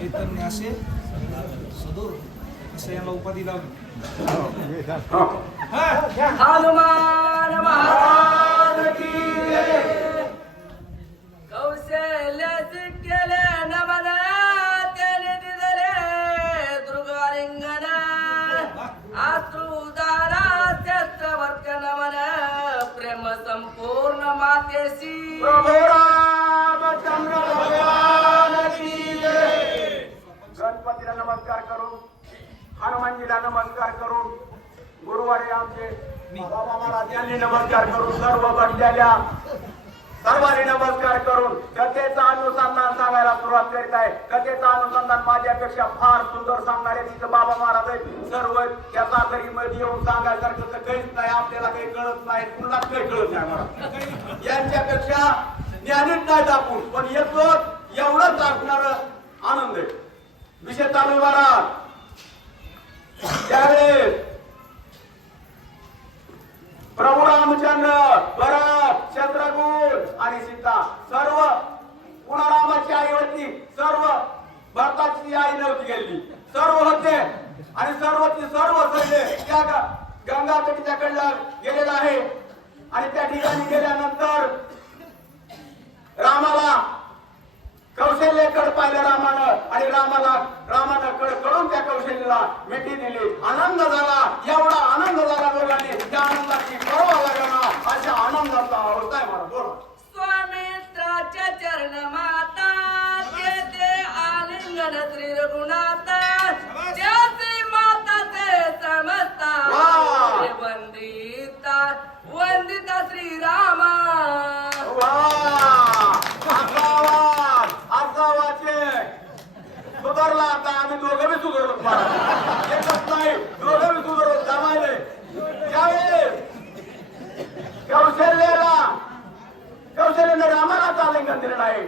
चैतन्य असे सदूर असं याला उपाधी लावली हनुमान महाराज की जय. कौशल्यास केले नमन त्याने दिले दुर्गालिंगन अश्रुदारा शस्त्रवर्क नमन प्रेम संपूर्ण मातेशी. प्रभू रामचंद्र गणपतीला नमस्कार करून हनुमानजीला नमस्कार करून गुरुवारी आमचे बाबा महाराज यांनी नमस्कार करून सर्व बसलेल्या सर्वांनी नमस्कार करून कथेचा अनुसंधान सांगायला सुरुवात करीत आहे. कथेचा अनुसंधान माझ्यापेक्षा फार सुंदर सांगणारे तिथं बाबा महाराज आहेत. सर्व त्या सागरी मध्ये येऊन सांगायसारखं तर काहीच नाही आपल्याला काही कळत नाही कुणालाच काही कळत नाही मला यांच्यापेक्षा ज्ञानीच नाही दाखवून पण येतो एवढंच दाखवणार आनंद आहे. विषय चालू महाराज त्यावेळेस प्रभू रामचंद्र भरत चंद्रगुण आणि सीता सर्व पुनरामाची आई होती सर्व भरताची आई नव्हती गेली. सर्व होते आणि सर्वची सर्व सैन्य त्या ग- गंगा तटीच्याकडला गेलेला आहे. आणि त्या ठिकाणी गेल्यानंतर रामाला कौशल्याकडे पाहिलं रामानं. आणि रामाला रामानं कडकडून त्या कौशल्याला मिठी दिली. आनंद झाला. एवढा आनंद झाला दोघांनी. त्या आनंदाची परवा लागणार अशा आनंदाचा अवस्था आहे मला बोला. स्वामित्राच्या चरण माता तेथे आलिंगन श्री रघुनाथ कौशल्याला कौशल्याने रामाला आलिंगन दिलं नाही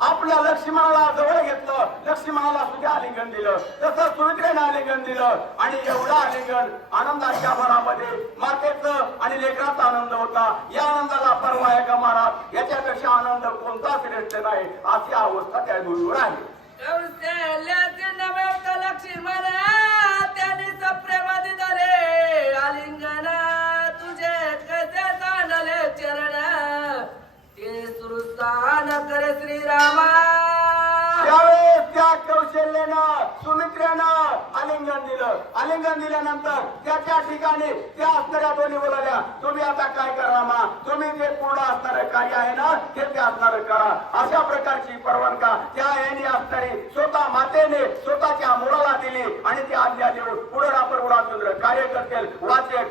आपल्या लक्ष्मणाला जवळ घेतलं लक्ष्मणाला सुद्धा आलिंगन दिलं तसं सुमित्रेने आलिंगन दिलं आणि एवढा आलिंगन आनंदाच्या भरामध्ये मातेचं आणि लेकराचा आनंद होता. या आनंदाला परवा एका महाराज याच्यापेक्षा आनंद कोणता श्रेष्ठ नाही. अशी अवस्था त्या गुरुवर आहे. कौशल्याचे त्याने तुझे श्रीरामा. त्यावेळेस त्या कौशल्यानं सुमित्रेनं आलिंगन दिलं. आलिंगन दिल्यानंतर त्या त्या ठिकाणी त्या असणाऱ्या दोन्ही बोलाल्या तुम्ही आता काय करा मा? तुम्ही जे पूर्ण असणारं कार्य आहे ना ते ते असणारं करा. अशा प्रकारची परवानगा त्या यांनी असणारी स्वतः मातेने स्वतःच्या मुलाला दिली आणि ती आज्ञा देऊन पुढे आपण उडाचंद्र कार्य करतील वाचे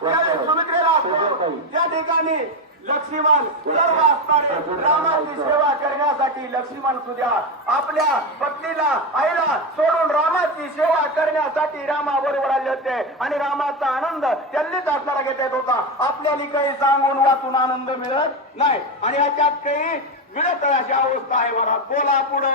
सुमित्रेला त्या ठिकाणी लक्ष्मीमान सर्व असणारे रामाची सेवा करण्यासाठी लक्ष्मीमान सुद्धा आपल्या पत्नीला आईला सोडून रामाची सेवा करण्यासाठी रामा बरोबर आले होते. आणि रामाचा आनंद त्यांनीच असणारा घेता येत होता. आपल्याला काही सांगून वाचून आनंद मिळत नाही. आणि याच्यात काही मिळत अशी अवस्था आहे मला बोला पुढं.